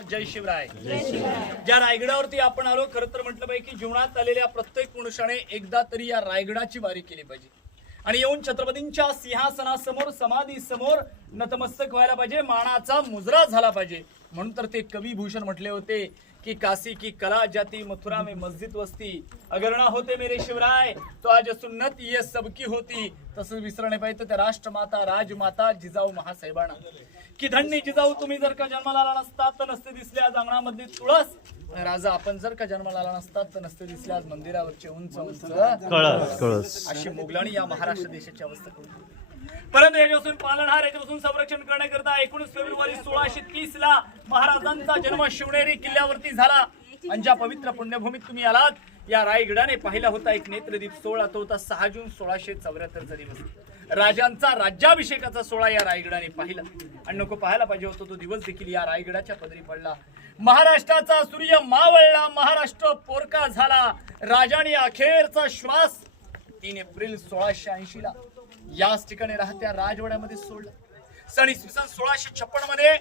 जय शिवराय. ज्या रायगडावरती आपण आलो, खरं तर म्हटलं पाहिजे की जीवनात आलेल्या प्रत्येक मनुष्याने एकदा तरी या रायगडाची वारी केली पाहिजे आणि येऊन छत्रपतींच्या सिंहासनासमोर समाधी समोर नतमस्तक व्हायला पाहिजे, मानाचा मुजरा झाला पाहिजे. म्हणून तर ते कवी भूषण म्हटले होते कि काशी की कला जाती मथुरा में मस्जिद वस्ती, अगर ना होते मेरे शिवराय तो आज सुन्नत ये सबकी होती. तसंच विसरणे पाहिजे त्या राष्ट्रमाता राजमाता जिजाऊ महासाहेबांना की धन्य जिजाऊ, तुम्ही जर का जन्माला आला नसतात तर नसते दिसले आज अंगणामधली तुळस. राजा, आपण जर का जन्माला आला नसतात तर नसते दिसले आज मंदिरावरचे उंच उंच कळस. अशी मुघलांनी या महाराष्ट्र देशाची अवस्था करून, परंतु याच्यापासून पालनहार, याच्यापासून संरक्षण करण्याकरता 19 फेब्रुवारी 1630 ला महाराजांचा जन्म शिवनेरी किल्ल्यावरती झाला. आणि ज्या पवित्र पुण्यभूमीत तुम्ही आलात, या रायगडाने पाहिला होता एक नेत्रदीप सोहळा. तो होता 6 जून 1674 चा दिवस. राजांचा राज्याभिषेकाचा सोहळा या रायगडाने पाहिला. आणि नको पाहायला पाहिजे होतो तो दिवस देखील या रायगडाच्या पदरी पडला. महाराष्ट्राचा सूर्य मावळला, महाराष्ट्र पोरका झाला. राजाने अखेरचा श्वास 3 एप्रिल 1680 ला याच ठिकाणी राहत्या राजवाड्यामध्ये सोडला. सन इसवी सन 1656 मध्ये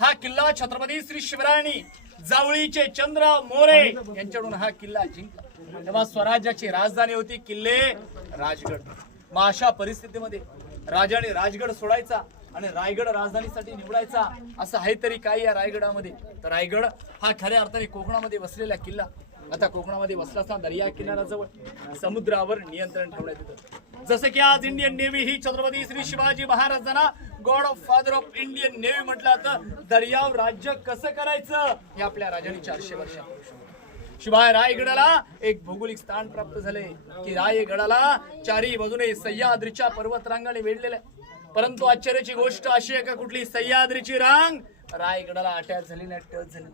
हा किल्ला छत्रपती श्री शिवरायांनी जावळीचे चंद्र मोरे यांच्याकडून हा किल्ला जिंकला. तेव्हा स्वराज्याची राजधानी होती किल्ले राजगड. मग अशा परिस्थितीमध्ये राजाने राजगड सोडायचा आणि रायगड राजधानीसाठी निवडायचा, असं आहे तरी काय या रायगडामध्ये. तर रायगड हा खऱ्या अर्थाने कोकणामध्ये वसलेला किल्ला. आता कोकणामध्ये वसला असताना दर्या किनाऱ्याजवळ समुद्रावर नियंत्रण ठेवण्यात येतं. जसं की आज इंडियन नेव्ही ही छत्रपती श्री शिवाजी महाराजांना God of father of Indian navy म्हटलं जातं. दर्यावर राज्य कसं करायचं हे आपल्या राजांनी 400 वर्षापूर्वी. शिवाय रायगडाला एक भौगोलिक स्थान प्राप्त झाले की रायगडाला चारही बाजूने सह्याद्रीच्या पर्वतरांगाने वेढलेल्या. परंतु आश्चर्याची गोष्ट अशी आहे का कुठली सह्याद्रीची रांग रायगडाला अटॅच झाली नाही, टच झाली.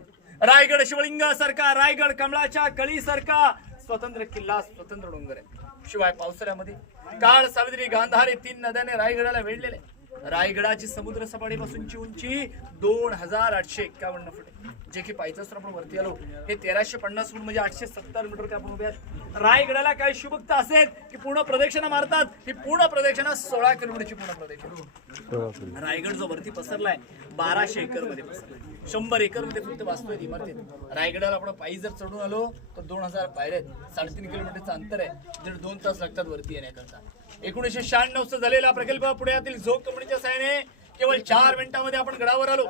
रायगड शिवलिंगासारखा, रायगड कमळाच्या कळीसारखा स्वतंत्र किल्ला, स्वतंत्र डोंगर आहे. शिवाय पावसाळ्यामध्ये काळ, सावित्री, गांधारी 3 नद्याने रायगडाला वेढलेले. रायगडाची समुद्र सपाटीपासूनची उंची 2851 फूट, जे की पायथ्यापासून आपण वरती आलो हे 1350 फूट म्हणजे 870 मीटर आपण उभे आहोत. रायगडाला काही शुभकता असेल की पूर्ण प्रदक्षिणा मारतात. ही पूर्ण प्रदक्षिणा 16 किलोमीटरची पूर्ण प्रदक्षिणा. रायगड जो वरती पसरलाय 1200 एकर मध्ये पसरलाय. 100 एकर मध्ये फक्त वास्तव्य इमारतीत. रायगडाला आपण पायी जर चढून आलो तर 2000 पायऱ्या आहेत. 3.5 किलोमीटरचं अंतर आहे. दीड 2 तास लागतात वरती येण्याकरता. 1996 झालेला प्रकल्प पुण्यातील झोक कंपनीच्या सहाय्याने केवळ 4 मिनिटांमध्ये आपण गडावर आलो.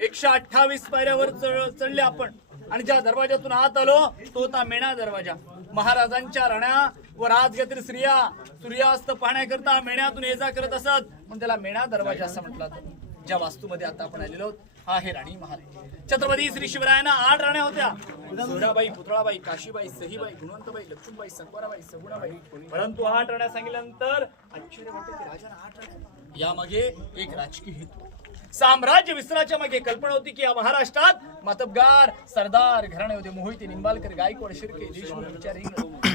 128 पायऱ्यावर चढले आपण आणि ज्या दरवाजातून आत आलो तो होता मेणा दरवाजा. महाराजांच्या राण्या व राजगतील स्त्रिया सूर्यास्त पाहण्याकरता मेण्यातून ये जा करत असत, म्हणून त्याला मेणा दरवाजा असं म्हटलं जातं. ज्या वास्तूमध्ये आता आपण आलेलो आहोत हा आहे राणी महाल. छत्रपती श्री शिवरायांना 8 राण्या होत्या. सोयराबाई, पुतळाबाई, काशीबाई, सहीबाई, गुणवंतबाई, लक्ष्मीबाई, संकवाराबाई, सगुणाबाई. परंतु 8 राण्या सांगितल्यानंतर आश्चर्य वाटते की राजाला 8 राण्या. यामागे एक राजकीय हेतू, साम्राज्य विस्ताराच्या मागे कल्पना होती की या महाराष्ट्रात मातबगार सरदार घराणे होते. मोहिते, निंबाळकर, गायकवाड, शिर्के, देशमुख, विचारी,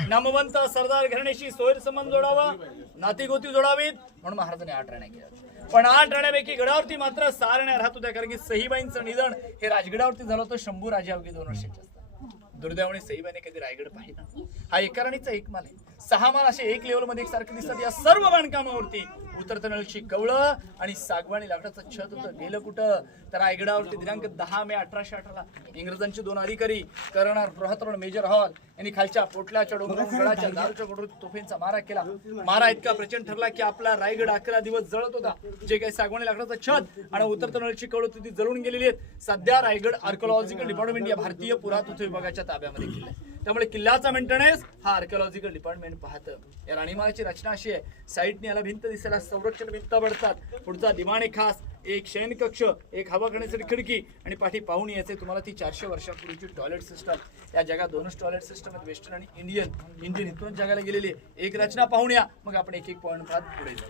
नामवंत सरदार घराण्याशी सोयर संबंध जोडावा, नातेगोती जोडावीत म्हणून महाराजांनी 8 राण्या केल्या. पण 8 राण्यापैकी गडावरती मात्र 6 राण्या राहत होत्या, कारण की सहीबाईंचं निधन हे राजगडावरती झालं होतं. शंभू राजे अवघे 2 वर्षाचे असतात. दुर्दैवाने सहीबाईने कधी रायगड पाहिला. हा एकारणीचा एक माल आहे. 6 माल असे एक लेवल मध्ये एकसारखे दिसतात. या सर्व बांधकामावरती उतरतनळची कवळं आणि सागवानी लाकडाचं छत होतं. गेलं कुठं तर रायगडावरती दिनांक 10 मे 1818 इंग्रजांचे 2 अधिकारी कर्नल बृहत्तरण मेजर हॉल यांनी खालच्या पोटल्याच्या डोंगरावरून गडाच्या दारूच्या कडून तोफेंचा मारा केला. मारा इतका प्रचंड ठरला की आपला रायगड 11 दिवस जळत होता. जे काही सागवानी लाकडाचं छत आणि उतरतनळची कवळं होती ती जळून गेलेली आहेत. सध्या रायगड आर्किओलॉजिकल डिपार्टमेंट या भारतीय पुरातत्व विभागाच्या ताब्यामध्ये किल्ला आहे. त्यामुळे किल्ल्याचा मेंटेनन्स हा आर्किओलॉजिकल डिपार्टमेंट पाहतं. या राणीमालाची रचना अशी आहे, साईडने याला भिंत दिसायला संरक्षण भिंत पडतात. पुढचा दिवाणे खास, एक शयन कक्ष, एक हवा करण्यासाठी खिडकी आणि पाठी पाहून यायचे तुम्हाला ती 400 वर्षापूर्वीची टॉयलेट सिस्टम. या जगात 2च टॉयलेट सिस्टम आहेत, वेस्टर्न आणि इंडियन. इंडियन इथून जगाला गेलेली आहे. एक रचना पाहून या, मग आपण एक पॉईंट पाहत पुढे जाऊ.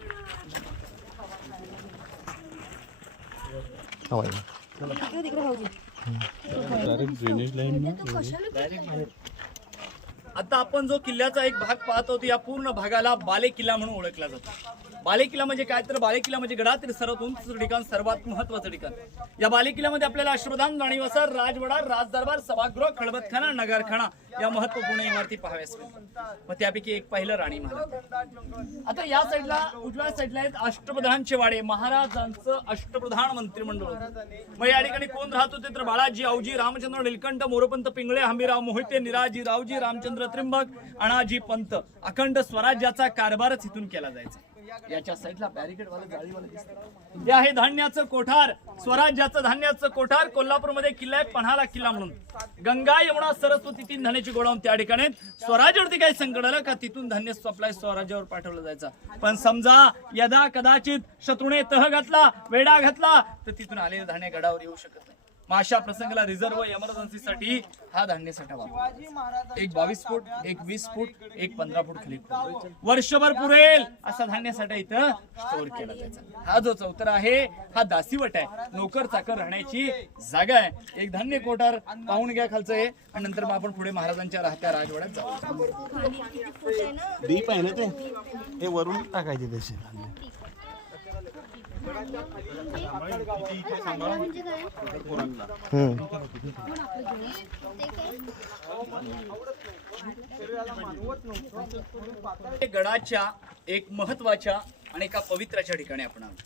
आता आपण जो किल्ल्याचा एक भाग पाहतो या पूर्ण भागाला बाले किल्ला म्हणून ओळखला जातो. बालेकिल्ला म्हणजे काय तर बालेकिल्ला म्हणजे गडातील सर्वात उंच ठिकाण, सर्वात महत्वाचं ठिकाण. या बालेकिल्ल्यामध्ये आपल्याला अश्वधान, राणीवसार, राजवाडा, राजदरबार, सभागृह, खळबतखाना, नगरखाना या महत्वपूर्ण इमारती पाहाव्यास मिळतात. मग त्यापैकी एक पाहिलं राणी महाल. आता या साईडला उजव्या साईडला आहेत अष्टप्रधानचे वाडे, महाराजांचं अष्टप्रधान मंत्रिमंडळ. मग या ठिकाणी कोण राहत होते तर बाळाजी, आवजी, रामचंद्र, नीलकंठ, मोरपंत पिंगळे, हंबीराव मोहिते, निराजी, रावजी, रामचंद्र त्रिंबक, अणाजी पंत. अखंड स्वराज्याचा कारभारच इथून केला जायचा. याच्या साईडला बॅरिकेड वाले जाळीवाले दिसतात. हे आहे धान्याचं कोठार, स्वराज्याचं धान्याचं कोठार. कोल्हापूरमध्ये किल्ला आहे पन्हाळा किल्ला म्हणून. गंगा, यमुना, सरस्वती तीन धान्याची गोडाऊन त्या ठिकाणी. स्वराज्यावरती काही संकट आलं का तिथून धान्य सप्लाय स्वराज्यावर पाठवलं जायचं. पण समजा यदा कदाचित शत्रूने तह घातला, वेढा घातला तर तिथून आलेलं धान्य गडावर येऊ शकत नाही. मग अशा प्रसंगाला रिझर्व्ह इमर्जन्सीसाठी हा धान्य साठा वापरला. एक 22 फूट, एक 20 फूट, एक 15 फूट खाली वर्षभर पुरेल असा धान्य साठा इथं स्टोअर केला जायचा. हा जो चौतर आहे हा दासीवट आहे, नोकर चाकर राहण्याची जागा आहे. एक धान्य कोठार पाहून घ्या खालचं आहे आणि नंतर मग आपण पुढे महाराजांच्या राहत्या राजवाड्यात जाऊ. डीप आहे ना ते वरून टाकायचे तसे. गडाच्या एक महत्वाच्या आणि एका पवित्राच्या ठिकाणी आपण आहोत.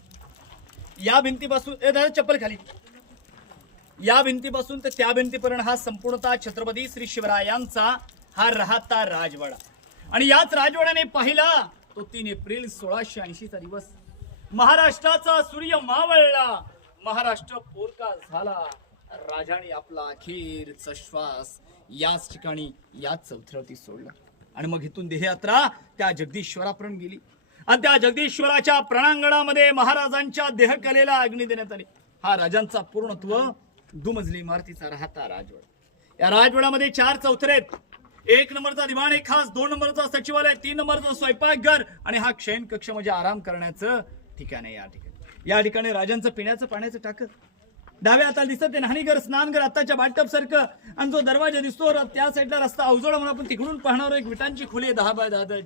या भिंतीपासून दादा चप्पल खाली, या भिंतीपासून तर त्या भिंतीपर्यंत हा संपूर्णतः छत्रपती श्री शिवरायांचा हा राहता राजवाडा. आणि याच राजवाड्याने पाहिला तो 3 एप्रिल 1680 चा दिवस. महाराष्ट्राचा सूर्य मावळला, महाराष्ट्र पोरका झाला. राजाने आपला अखेरचा श्वास याच ठिकाणी याच चौथऱ्यावरती सोडला. आणि मग इथून देहयात्रा त्या जगदीश्वरापर्यंत गेली आणि त्या जगदीश्वराच्या प्रणांगणामध्ये महाराजांच्या देहकलेला अग्नी देण्यात आली. हा राजांचा पूर्णत्व दुमजली इमारतीचा राहता राजवाडा. या राजवाड्यामध्ये 4 चौथरे आहेत. 1 नंबरचा दिवाण एक खास, 2 नंबरचा सचिवालय, 3 नंबरचा स्वयंपाकघर आणि हा शयन कक्ष म्हणजे आराम करण्याचं ठिकाण आहे. या ठिकाणी राजांचं पिण्याचं पाण्याचं टाकं. डाव्या हाताला दिसत ते न्हाणीघर, स्नानघर आताच्या बाटप सारखं. आणि जो दरवाजा दिसतो त्या साईडला रस्ता अवजड म्हणून आपण तिकडून पाहणार एक विटांची खोली आहे 10 बाय 10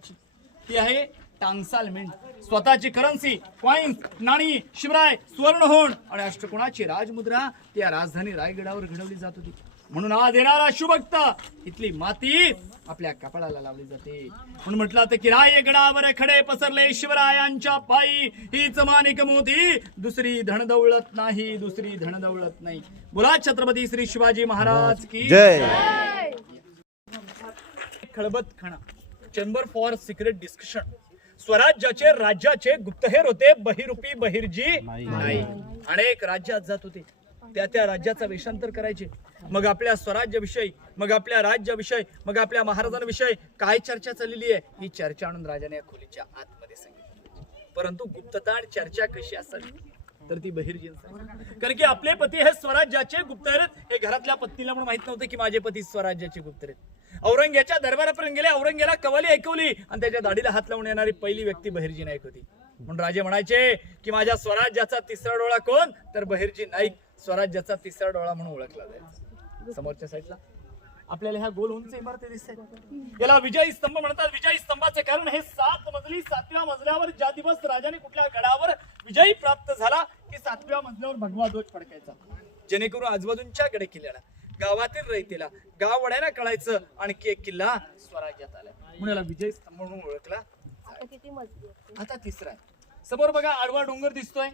ती आहे टांगसाल मिंट. स्वतःची करन्सी, कॉइन्स, नाणी, शिवराय, सुवर्णहोण आणि अष्टकोणाची राजमुद्रा त्या राजधानी रायगडावर घडवली जात होती. म्हणून आज येणारा शुभक्त इथली माती आपल्या कपाळाला लावली जाते. म्हणून म्हटलं होतं की रायगडावर खडे पसरले शिवरायांच्या पायी, हीच माणिक मोती, दुसरी धनदौलत नाही, दुसरी धनदौलत नाही. बोला छत्रपती श्री शिवाजी महाराज की जय. खळबतखाना, चेंबर फॉर सिक्रेट डिस्कशन. स्वराज्याचे राज्याचे गुप्तहेर होते, बहिरूपी बहिर्जी नाही. अनेक राज्यात जात होते, त्या राज्याचा वेषांतर करायचे. मग आपल्या स्वराज्याविषयी, मग आपल्या राज्याविषयी, मग आपल्या महाराजांविषयी काय चर्चा चाललेली आहे ही चर्चा आणून राजाने या खोलीच्या आतमध्ये सांगितली. परंतु गुप्तताड चर्चा कशी असावी तर ती बहिर्जी. कारण की आपले पती हे स्वराज्याचे गुप्तहेर आहेत. हे घरातल्या पत्नीला म्हणून माहित नव्हते की माझे पती स्वराज्याचे गुप्तहेर आहेत. औरंग्याच्या दरबारापर्यंत गेले, औरंग्याला कवाली ऐकवली आणि त्याच्या दाढीला हात लावून येणारी पहिली व्यक्ती बहिर्जी नाईक होती. म्हणून राजे म्हणायचे की माझ्या स्वराज्याचा तिसरा डोळा कोण तर बहिर्जी नाईक स्वराज्याचा तिसरा डोळा म्हणून ओळखला जायचा. समोरच्या साईडला आपल्याला ह्या गोल उंच इमारती दिसतात. याला विजयी स्तंभ म्हणतात. विजयी स्तंभाचे कारण हे 7 मजली, 7व्या मजल्यावर ज्या दिवस राजाने कुठल्या गडावर विजयी प्राप्त झाला की 7व्या मजल्यावर भगवा ध्वज फडकायचा, जेणेकरून आजूबाजूच्या गडे किल्ल्याला, गावातील रयतेला, गाववाड्याला कळायचं आणखी एक किल्ला स्वराज्यात आला. म्हणून याला विजयी स्तंभ म्हणून ओळखला. आता तिसरा आहे. समोर बघा आडवा डोंगर दिसतोय,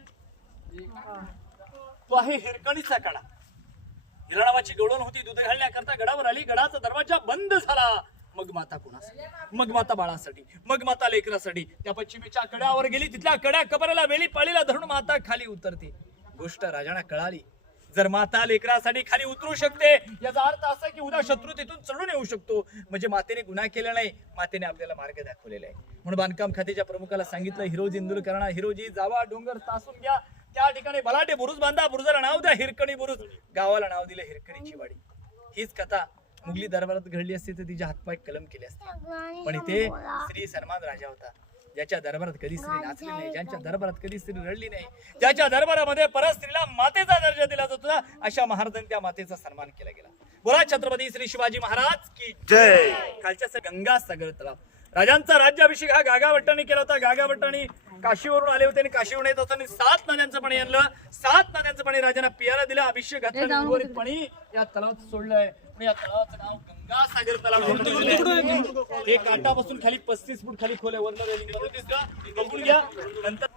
तो आहे हिरकणीचा कडा. हिरा नावाची गवळण होती, दूध घालण्याकरता गडावर आली. गडाचा दरवाजा बंद झाला. मग माता कुणासाठी, मग माता बाळासाठी, मग माता लेकरासाठी त्या पश्चिमेच्या कड्यावर गेली. तिथल्या कड्या कबराला वेली पाळीला धरून माता खाली उतरते. गोष्ट राजांना कळाली. जर माता लेकरासाठी खाली उतरू शकते याचा अर्थ असा की उद्या शत्रू तिथून चढून येऊ शकतो. म्हणजे मातेने गुन्हा केला नाही, मातेने आपल्याला मार्ग दाखवलेला आहे. म्हणून बांधकाम खात्याच्या प्रमुखाला सांगितलं, हिरोजी इंदुरकरणा, हिरोजी जावा डोंगर तासून घ्या, त्या ठिकाणी बलाटे बुरुज बांधा, बुरुजाला नाव द्या हिरकणी बुरुज, गावाला नाव दिलं हिरकणीची वाडी. हीच कथा मुघली दरबारात घडली असती तर तिच्या हातपाय कलम केले असते. पण इथे श्री सन्मान राजा होता, ज्याच्या दरबारात कधी स्त्री नाचली नाही, ज्यांच्या दरबारात कधी स्त्री रडली नाही, ज्याच्या दरबारामध्ये परत स्त्रीला मातेचा दर्जा दिला जातो, अशा महाराजांनी त्या मातेचा सन्मान केला गेला. बोला छत्रपती श्री शिवाजी महाराज की जय. खालच्या गंगा सागर तलाव. राजांचा राज्याभिषेक हा गागाभट्टांनी केला होता. गागाभट्टांनी काशीवरून आले होते आणि काशीवरून येत असताना 7 नद्यांचं पाणी आणलं. 7 नद्यांचं पाणी राजांना पियाला दिलं. अभिषेक घातला. उर्वरित पाणी या तलावात सोडलंय. आणि या तलावाचं नाव गंगासागर तलाव. हे काठापासून खाली 35 फूट खाली खोल आहे. वरनं रेलिंग बघून घ्या. नंतर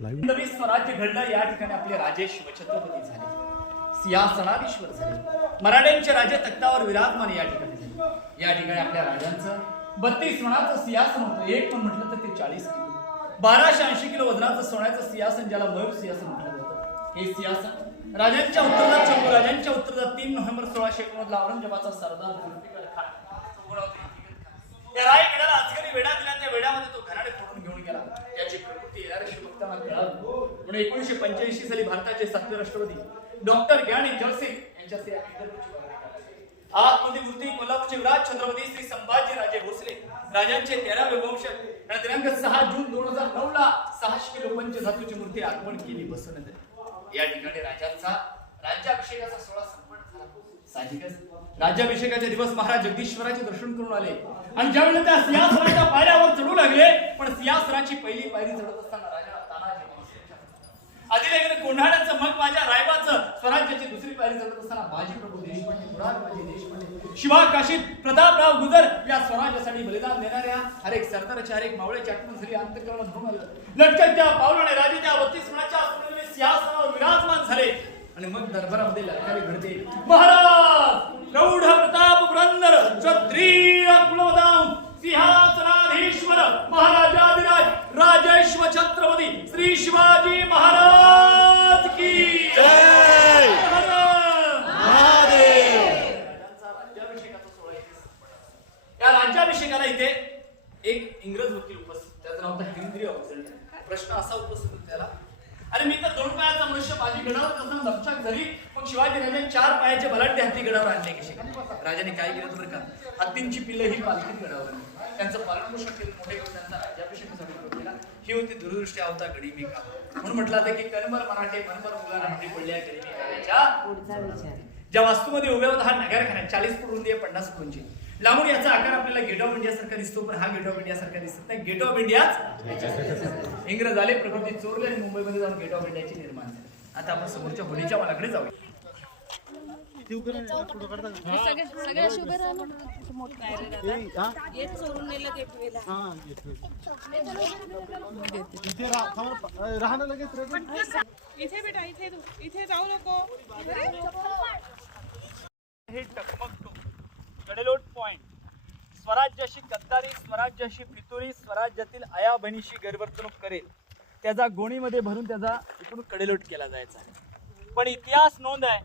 नवीन स्वराज्य घडलं. या ठिकाणी आपले राजे शिवछत्रपती झाले. सिंहासनाधीश्वर झाले. मराठ्यांचे राजे तख्तावर विराजमान या ठिकाणी झाले. या ठिकाणी आपल्या राजांचं 32 मणाचं सिंहासन होतं. एक पण म्हटलं तर ते 40 किलो 1280 किलो वजनाचं सोन्याचं सिंहासन, ज्याला मयूर सिंहासन म्हटलं जातं. हे सिंहासन राजांच्या उत्तरात शंभू राजांच्या उत्तरात 3 नोव्हेंबर 1651 ला औरंगजेबाचा सरदार जुल्फिकार खान या रायगडाला अजगरी वेढा दिला. त्या वेढ्यामध्ये तो घराडे फोडून घेऊन गेला. त्याची प्रकृती येणाऱ्या शिवभक्तांना कळाली. म्हणून 1985 साली भारताचे 7वे राष्ट्रपती डॉक्टर ज्ञानी जयसिंग यांच्याशी आतमध्ये मूर्ती कोल्हापूरचे विराज छत्रपती श्री संभाजी राजे भोसले राजांचे 13वे वंशज आणि दिनांक 6 जून 2009 ला 600 किलो पंचधातूची मूर्ती अर्पण केली बसवण्यात आली. या ठिकाणी राजांचा राज्याभिषेकाचा सोहळा संपन्न झाला. साहजिकच राज्याभिषेकाच्या दिवस महाराज जगदीश्वराचे दर्शन करून आले आणि ज्यावेळेला त्या सिंहासनाच्या पायऱ्यावर चढू लागले, पण सिंहासनाची पहिली पायरी चढत असताना राजा तानाजी आदिलगीर कोंढाण्याचं मग माझ्या रायबाचं स्वराज्याची दुसरी पायरी चढत असताना बाजी प्रभू देशपांडे मुरारबाजी देशपांडे शिवा काशीत प्रतापराव गुजर या स्वराज्यासाठी बलिदान देणाऱ्या हर एक सरदाराच्या हर एक मावळ्याच्या आठवण झाली. अंतःकरणात भरून आलं. लटकत त्या पावलाने राजे त्या 32 मणाच्या सिंहासनावर विराजमान झाले. आणि मग दरबारामध्ये ललकारी घडते. महाराज प्रौढ प्रताप पुरंदर क्षत्रिय कुलवदाम सिंहासनाधीश्वर महाराजाधिराज राजेश्वर छत्रपती श्री शिवाजी महाराज की जय. महादेव. राज्याभिषेकाचा सोहळा इथे संपला. या राज्याभिषेकाला इथे एक इंग्रज वकील उपस्थित. त्याचं नाव होतं हेनरी ऑक्झल्ट. प्रश्न असा उपस्थित होता त्याला, अरे मी तर 2 पायाचा मनुष्य माझी गडावर असताना दमछाक झाली, मग शिवाजी राजांनी 4 पायाचे बलाढ्य हत्ती गडावर आणले कसे? राजाने काय केलं बरं का, हत्तींची पिल्लं ही पालखीत गडावर आणली. त्यांचं पालनपोषण केलं, मोठे करून त्यांचा राज्याभिषेकासाठी प्रयोग केला. ही होती दूरदृष्टी अवता गडी मी का. म्हणून म्हटलं होतं की कणभर मराठे मनभर मुला रामडी पडल्या गडी मी काव्याच्या ज्या वास्तूमध्ये उभ्या होता हा नगरखाना 40 फूट रुंदी आहे, 50 फूट उंची. लांबून याचा आकार आपल्याला गेट ऑफ इंडिया सारखा दिसतो, पण हा गेट ऑफ इंडिया सारखा दिसत नाही. गेट ऑफ इंडियाच इंग्रज आले, प्रकृती चोरले आणि मुंबईमध्ये जाऊन गेट ऑफ इंडियाची निर्माण झाली. आता आपण समोरच्या होडीच्या मालाकडे जाऊया. सगळे अशे उभे राहा इथे बेटा, इथे जाऊ नको. हे टकमकतो कडेलोट पॉइंट. स्वराज्याशी गद्दारी, स्वराज्याशी फितुरी, स्वराज्यातील आया बहिणीशी गैरवर्तणूक करेल त्याचा गोणीमध्ये भरून त्याचा इकडून कडेलोट केला जायचा. पण इतिहास नोंद आहे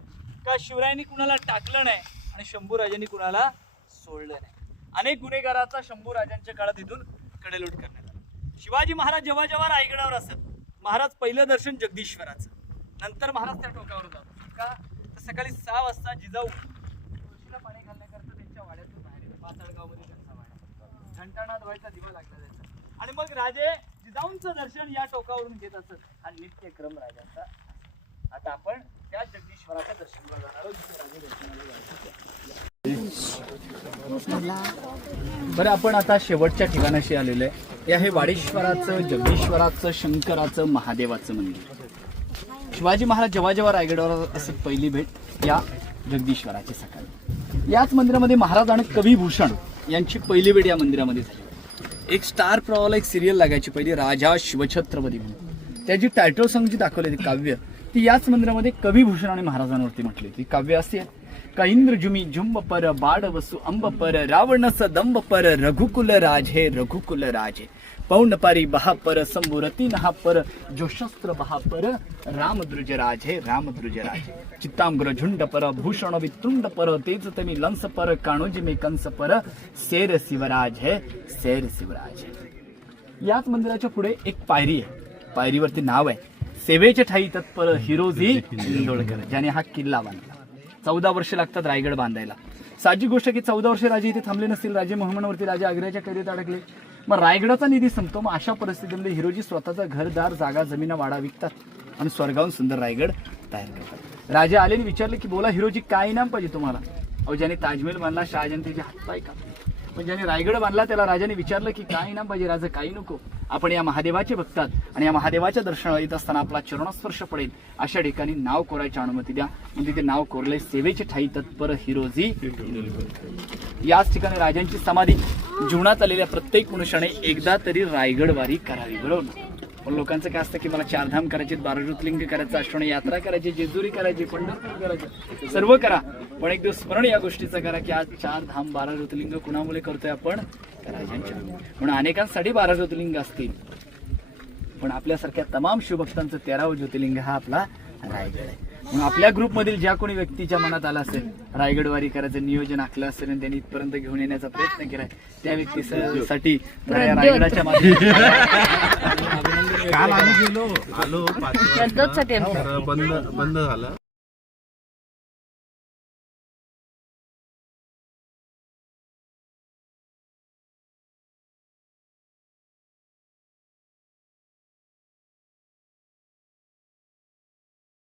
का शिवरायांनी कुणाला टाकलं नाही आणि शंभूराजांनी कुणाला सोडलं नाही. अनेक गुन्हेगाराचा शंभूराजांच्या काळात इथून कडेलोट करण्यात आला. शिवाजी महाराज जेव्हा जेव्हा रायगडावर असत, महाराज पहिलं दर्शन जगदीश्वराचं, नंतर महाराज त्या टोकावर जातात का. तर सकाळी 6 वाजता जिजाऊ तुळशीला पाणी घालण्याकरता त्यांच्या वाड्यातून बाहेर येतात. पाताळगावमध्ये त्यांचा वाडा, घंटानाद व्हायचा, दिवा लागला जायचा आणि मग राजे जिजाऊंचं दर्शन या टोकावरून घेत असत. हा नित्यक्रम राजाचा. आता आपण त्या जगदीश्वराच्या दर्शनाला जाणार आहोत. बरं, आपण आता शेवटच्या ठिकाणाशी आलेलो आहे. या हे वाडेश्वराचं, जगदीश्वराचं, शंकराचं, महादेवाचं मंदिर. शिवाजी महाराज जेव्हा जेव्हा रायगडावर असत पहिली भेट या जगदीश्वराची सकाळी. याच मंदिरामध्ये महाराज आणि कविभूषण यांची पहिली भेट या मंदिरामध्ये झाली. एक स्टार प्रवाहाला एक सिरियल लागायची पहिली, राजा शिवछत्रपती म्हणून. त्याची टायटल सॉंग जी दाखवली काव्य, ती याच मंदिरामध्ये कविभूषण आणि महाराजांवरती म्हटली. ती काव्य असे का, इंद्र जुमी झुंब पर बाड वसु अंब पर रावणस दंब पर रघुकुल राज हे रघुकुल राज हे पौंडपारी बहापर संबुरती नहापर जो शस्त्र बहापर रामद्रुज राज हे रामद्रुज राज चित्तांग्र झुंड पर भूषण वितुंड पर तेज तमी लंस पर काणोजी में कंस पर शेर शिवराज हे शेर शिवराज हे. याच मंदिराच्या पुढे एक पायरी आहे. पायरीवरती नाव आहे सेवेचे ठाई तत्पर हिरोजी इंदोळकर, ज्याने हा किल्ला बांधला. 14 वर्ष लागतात रायगड बांधायला. साहजिक गोष्ट की 14 वर्ष राजे इथे थांबले नसतील. राजे मोहम्मदवरती राजे आग्र्याच्या कैदेत अडकले. मग रायगडाचा निधी संपतो. मग अशा परिस्थितीमध्ये हिरोजी स्वतःचा घरदार, जागा, जमिना, वाडा विकतात आणि स्वर्गाहून सुंदर रायगड तयार करतात. राजे आले आणि विचारले की बोला हिरोजी काय इनाम पाहिजे तुम्हाला. अहो ज्याने ताजमहल बांधला, शहाजहान त्याचे हातपाय का. पण ज्याने रायगड बांधला त्याला राजाने विचारलं की काय इनाम पाहिजे. राजा काही नको, आपण या महादेवाचे भक्तात आणि या महादेवाच्या दर्शनाला येत असताना आपला चरणस्पर्श पडेल अशा ठिकाणी नाव कोरायची अनुमती द्या. म्हणजे ते नाव कोरले सेवेचे ठाई तत्पर हिरोजी. याच ठिकाणी राजांची समाधी. जीवनात आलेल्या प्रत्येक मनुष्याने एकदा तरी रायगड वारी करावी, बरोबर. पण लोकांचं काय असतं की मला 4 धाम करायचे, 12 ज्योतिर्लिंग करायचं, अष्टविनायक यात्रा करायची, जेजुरी करायची, पंढरपूर करायचं, सर्व करा. पण एक दिवस स्मरण या गोष्टीचं करा की आज 4 धाम 12 ज्योतिर्लिंग कुणामुळे करतोय आपण? राजांच्या. म्हणून अनेकांसाठी 12 ज्योतिर्लिंग असतील, पण आपल्यासारख्या तमाम शिवभक्तांचं 13वं ज्योतिर्लिंग हा आपला रायगड आहे. म्हणून आपल्या ग्रुपमधील ज्या कोणी व्यक्तीच्या मनात आला असेल रायगडवारी करायचं नियोजन आखलं असेल आणि त्यांनी इथपर्यंत घेऊन येण्याचा प्रयत्न केलाय, त्या व्यक्तीसाठी रायगडाच्या माध्यमातून काल आम्ही गेलो आलो 5 प्रद्योतसाठी आमच्या. बंद झालं.